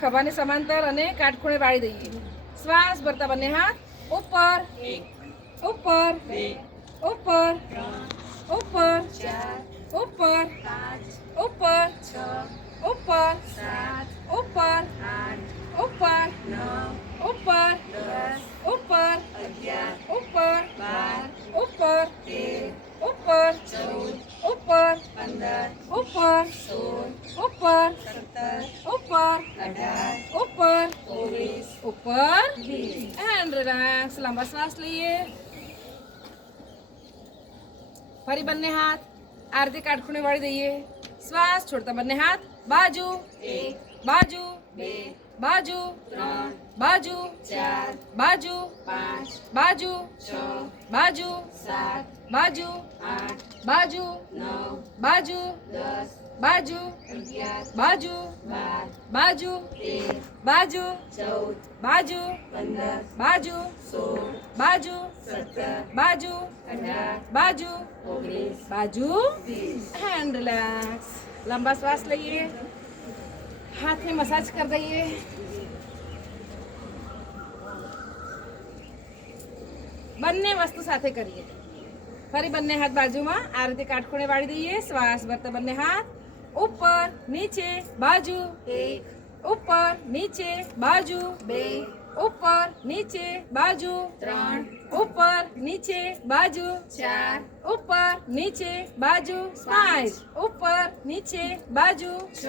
ખભાને સમાંતર અને કાટખૂણે વાળી દઈએ. શ્વાસ ભરતા બંને હાથ ઉપર ઉપર ઉપર ઉપર ઉપર ઉપર ઉપર ઉપર ઉપર ઉપર ઉપર ઉપર ઉપર ઉપર 14 ઉપર 15 ઉપર 16 ઉપર 17 ઉપર 18 ઉપર 19 ઉપર 20 એન્ડ રિલેક્સ. લાંબા શ્વાસ લઈએ. ફરી બંને હાથ આ રીતે કાટખૂણે વાળી દઈએ. શ્વાસ છોડતા બંને હાથ બાજુ 1 બાજુ 2 બાજુ 3 બાજુ 4 બાજુ 5 બાજુ 6 બાજુ 7 બાજુ 8 બાજુ 9 બાજુ 10 બાજુ 11 બાજુ 12 બાજુ 13 બાજુ 14 બાજુ 15 બાજુ 16 બાજુ 17 બાજુ 18 બાજુ 19 બાજુ 20 એન્ડ રિલેક્સ. લંબા શ્વાસ લઈએ. હાથને મસાજ કરી દઈએ. બંને વસ્તુ સાથે કરીએ. ફરી બંને હાથ બાજુમાં આ રીતે કાટખૂણે વાળી દઈએ. શ્વાસ ભરતા બંને હાથ ઉપર નીચે બાજુ 1 ઉપર નીચે બાજુ 2 ઉપર નીચે બાજુ 3 ઉપર નીચે બાજુ 4 ઉપર નીચે બાજુ 5 ઉપર નીચે બાજુ 6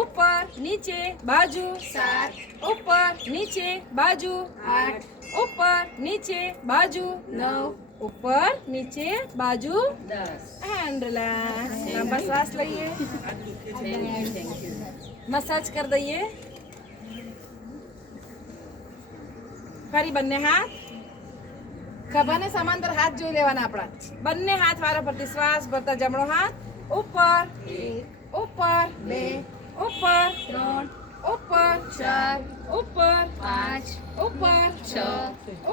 ઉપર નીચે બાજુ 7 ઉપર નીચે બાજુ 8 ઉપર નીચે બાજુ 9 ઉપર નીચે બાજુ 10 એન્ડ રિલેક્સ. લાંબા શ્વાસ લઈએ. મસાજ કરી દઈએ. ફરી બંને હાથ ખભાને સમાંતર હાથ જોઈ લેવાના આપણા. બંને હાથ વારા પરથી શ્વાસ ભરતા જમણો હાથ ઉપર 1 ઉપર 2 ઉપર 3 ઉપર 4 ઉપર 5 ઉપર 6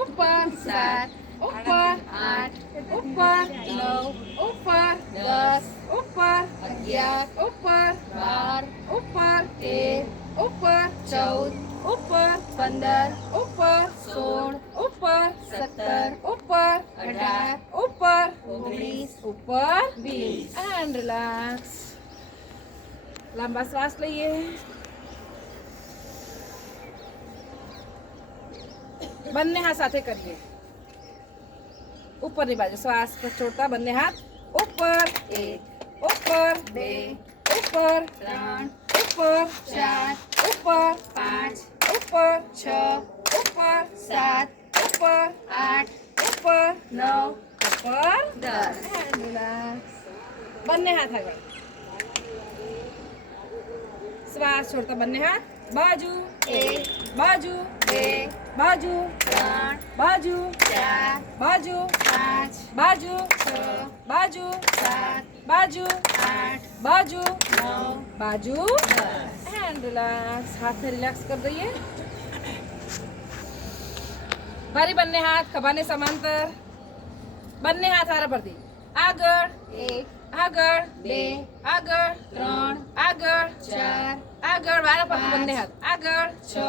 ઉપર 7 ઉપર 8 ઉપર 9 ઉપર 10 ઉપર 11 ઉપર 12 ઉપર 13 ઉપર 14 ઉપર 15 ઉપર 16 ઉપર 17 ઉપર 18 ઉપર 19 ઉપર 20 એન્ડ રિલેક્સ. લાંબા શ્વાસ લઈએ. બંને હાથ સાથે કરીએ. ઉપરની બાજુ શ્વાસ છોડતા બંને હાથ ઉપર 1 ઉપર 2 ઉપર 3 ઉપર 4 ઉપર 5 ઉપર 6 ઉપર 7 ઉપર 8 ઉપર 9 ઉપર 10 એન્ડ રિલેક્સ. બંને હાથ આગળ. શ્વાસ છોડતા બંને હાથ બાજુ 1 બાજુ 2 બાજુ 3 બાજુ 4 બાજુ 5 બાજુ 6 બાજુ 7 બાજુ 8 બાજુ 9 બાજુ 10 એન્ડ રિલેક્સ. હાથને રિલેક્સ કરી દઈએ. ફરી બંને હાથ ખભાને સમાંતર. બંને હાથ હારા પરથી આગળ 1 આગળ 2 આગળ 3 આગળ 4 આગળ વારા પરથી બંને હાથ આગળ 6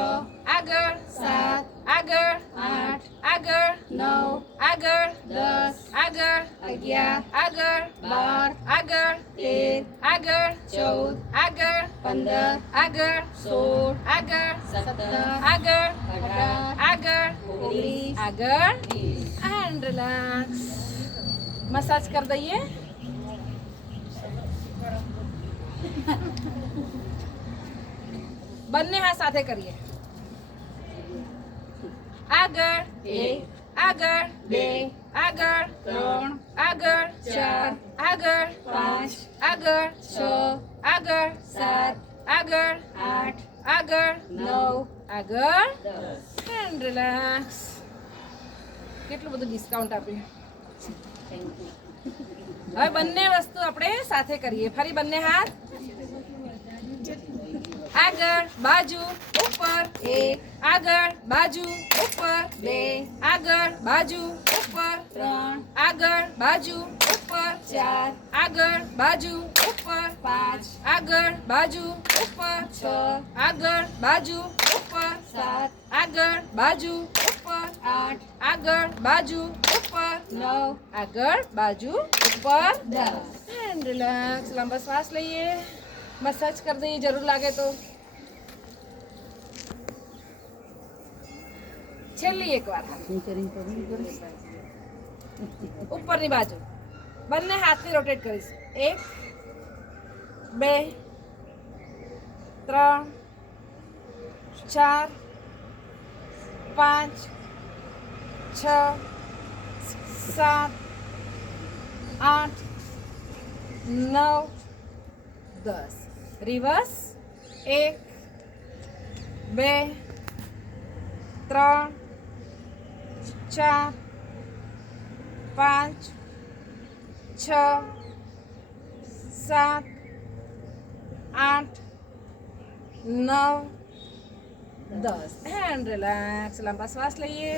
આગળ 7 આગળ 8 આગળ 9 આગળ 10 આગળ 11 આગળ 12 આગળ 13 આગળ 14 આગળ 15 આગળ 16 આગળ 17 આગળ 18 આગળ 19 આગળ 20 એન્ડ રિલેક્સ. મસાજ કરી દઈએ. બંને હાથ સાથે કરીએ. આગળ 1 આગળ 2 આગળ 3 આગળ 4 આગળ 5 આગળ 6 આગળ 7 આગળ 8 આગળ 9 આગળ 10 એન્ડ રિલેક્સ. કેટલું બધું ડિસ્કાઉન્ટ આપ્યું. હવે બંને વસ્તુ આપણે સાથે કરીએ. ફરી બંને હાથ આગળ બાજુ ઉપર એક આગળ બાજુ ઉપર બે આગળ બાજુ ઉપર ત્રણ આગળ બાજુ ઉપર ચાર આગળ બાજુ ઉપર પાંચ આગળ બાજુ ઉપર છ આગળ બાજુ ઉપર સાત આગળ બાજુ ઉપર આઠ આગળ બાજુ ઉપર નવ આગળ બાજુ ઉપર 10 એન્ડ રિલેક્સ લંબા શ્વાસ લઈએ મસાજ કરી દઈએ જરૂર લાગે તો છેલ્લી એકવાર ઉપરની બાજુ બંને હાથની રોટેટ કરીશ 1 2 3 4 5 6 7 8 9 10 રિવર્સ 1 2 3 4 5 6 7 8 9 10 એન્ડ રિલેક્સ લંબા શ્વાસ લઈએ